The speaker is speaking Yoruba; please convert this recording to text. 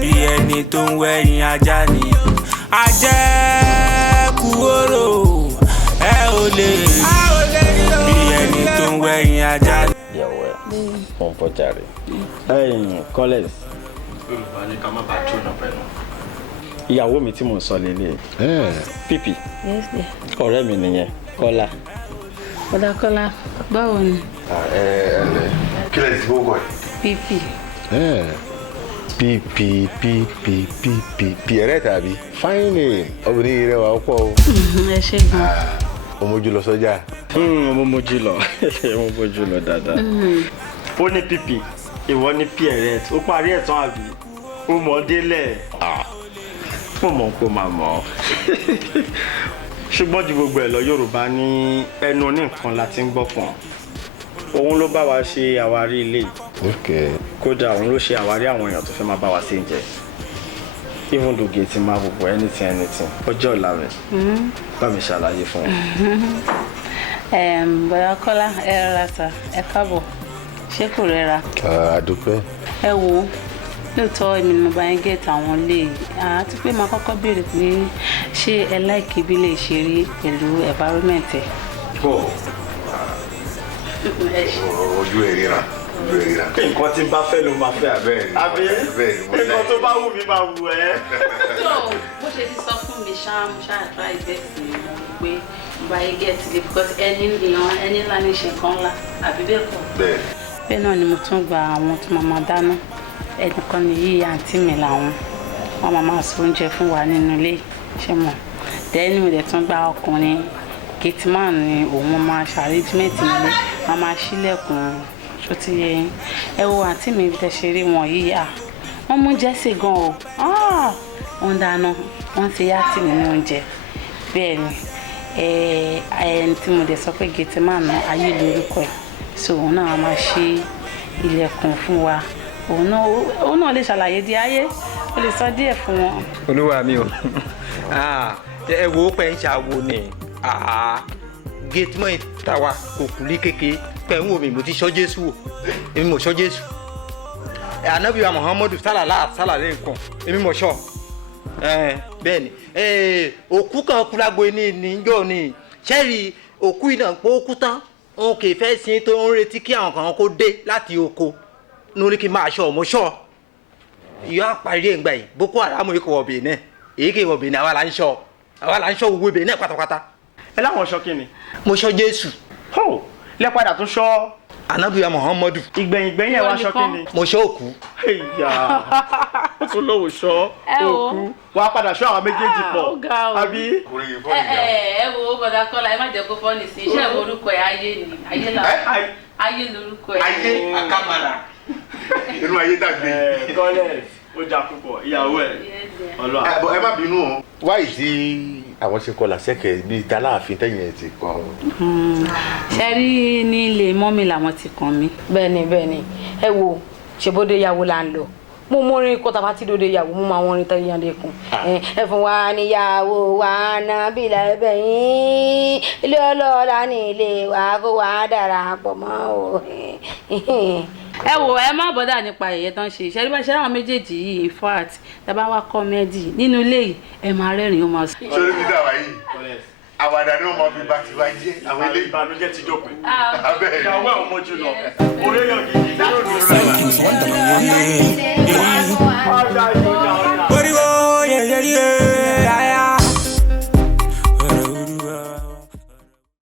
bí ẹni tó ń wẹ̀yìn ajá ni. Àjẹkù oró ẹ ò lè bí ẹni tó ń wẹ̀yìn ajá ni. ìyàwó ẹ wọn fọjà rẹ college Yorùbá ní ká má bàa tó náà pẹ̀lú. ìyàwó mi tí mò ń sọ lélẹ̀ Pipi ọ̀rẹ́ mi nìyẹn Kọ́lá. Ọ̀dà Kọ́lá báwo ni. kí lẹ ti gbogbo ẹ. Pipi. Pipi ẹ̀rẹ́ tàbí fáìnì obìnrin rẹ wà pọ̀ o. ẹ ṣe gan. ọmọ ojú lọ sọ́jà. mo mójú lọ dáadáa. ó ní Pipi ìwọ ní pẹ̀rẹ́ ó parí ẹ̀ tán àbí ó mọ̀ délẹ̀. mo mọ̀ pé màá mọ̀ ṣùgbọ́n ju gbogbo ẹ̀ lọ Yorùbá ní ẹnu ní nǹkan la ti ń gbọ́ pọ̀n òun ló bá wa ṣe àwárí ilé kódà òun ló ṣe àwárí àwọn èèyàn tó fẹ́ máa bá wa ṣe oúnjẹ even though gate máa gbogbo anything ọjọ́ ọ̀la rẹ̀ bá mi ṣàlàyé fún wọn. Bọ̀dá Kọ́lá ẹ rárá ta ẹ káàbọ̀ ṣé kò rẹra. àdúpẹ́. ẹ wo lóòótọ́ èmi ni mo bá yín gẹ̀ẹ́tì àwọn ilé àti pé màá kọ́kọ́ béèrè pé ṣé ẹ láìkí bí lè ṣe rí pẹ̀lú environment ẹ̀. ojú ẹ̀ ríra. nǹkan tí n bá fẹ́ ló máa fẹ́ àbí nǹkan tó bá wù mí máa wù ẹ́. bó ṣe ti sọ fún mi ṣáà mo ṣáà try best ni mo pé mo bá yín gẹ̀ẹ́tì lé because ẹni ńlá ní ṣe nǹkan ńlá àbí bẹ́ẹ̀ kọ́. bẹ́ẹ̀ náà ni mo tún gba àwọn tó máa dáná ẹnìkan ni yìí àǹtí mi làwọn wọn máa sọ oúnjẹ fún wa nínú ilé ṣe mọ̀ dẹ́ni mi dẹ̀ tún gba ọkùnrin gateman ni òun máa ṣàrẹ́jìmẹ́ǹtì nílé wọn máa ṣílẹ̀kùn ṣó ti yẹ yín ẹ wo àǹtí mi bí tẹ ṣe rí wọn yìí wọ́n mú jẹ́sì gan o wọ́n dáná wọ́n ti yá tì nínú oúnjẹ bẹ́ẹ̀ ni ẹni tí mo dẹ̀ sọ pé gateman ayé lórúkọ ẹ̀ so òun náà máa ṣí ilẹ̀kùn fún wa òun náà lè ṣàlàyé di ayé ó lè sọ díẹ̀ fún wọn. olúwa mi o ẹ wo pẹ́ ń ṣàwo ni gate mọ́ ìtawà kò kú ní kékeré pẹ̀ ń wò mí mo ti sọ Jésù wò èmi mo sọ Jésù anabiwa Muhammadu sálàlẹ́ nǹkan èmi mo sọ bẹ́ẹ̀ ni òkú kan kú lágbo ní níjọ́ ni sẹ́ẹ̀rì òkú iná pé ó kú tán òun kì í fẹ́ sin tó ń retí kí àwọn kan kó dé láti oko lórí kí n máa ṣọ mo ṣọ ìyá àparí ẹ̀ ń gbà yìí Boko Haram yìí kò wọ̀ bèè náà èyí kì í wọ̀ bèè náà àwa là ń ṣọ gbogbo bèè náà pátápátá. ẹ láwọn ṣọ kí ni. mo ṣọ Jésù. lẹ́padà tún ṣọ. anabiya Muhammadu. ìgbẹ̀yìn ẹ̀ wá ṣọ kí ni. mo ṣọ òkú. ó tún lówó ṣọ òkú wàá padà ṣọ àwọn méjèèjì pọ̀ àbí. ẹ wo bọ̀dá Kọ́lá ẹ má jẹ́ kó fọ́ọ̀nì sí iṣẹ́ ìwọ orúkọ ẹ̀ ayé lórúkọ ẹ̀. ayé àkàmàrà inú ayé dàgbé. kọ́lẹ̀ ó jà púpọ̀ ìyàwó ẹ̀ ọlọ́wà. ẹ má bínú o wáyé tí àwọn ṣe kọlà sẹ́kẹ̀ bíi ta láàfin tẹ̀yìn ẹ̀ ti kọ́. ṣe rí ní ilé mọ́mì làwọn ti kàn mí. bẹ́ẹ̀ni ẹ wo ṣèbódé ìyàwó là ń lọ mo mọrin kọta bá ti dòde ìyàwó mo máa wọrin tẹ ìyàn lẹkùn ẹ fún wa níyàwó wa náà bí lẹbẹ yín ilé ọlọ́ọ̀la ní ilé wa kó wa dára pọ̀ mọ́ o. ẹ wo ẹ má bọ́dà nípa ẹ̀yẹ tán ṣe ìṣẹ́rí bá ṣe ráwọn méjèèjì yìí in fact tàbá wá kọ́mẹ́dì nínú ilé yìí ẹ máa rẹ́rìn-ín ó máa sọ. sórí mi dàwá yìí àwàdà ni wọn máa fi bá ti wá jẹ àwọn ilé ìbànújẹ́ ti jókòó. abẹ́rẹ́ ìyàwó ẹ̀ ọmọ jù lọ orí èèyàn kì í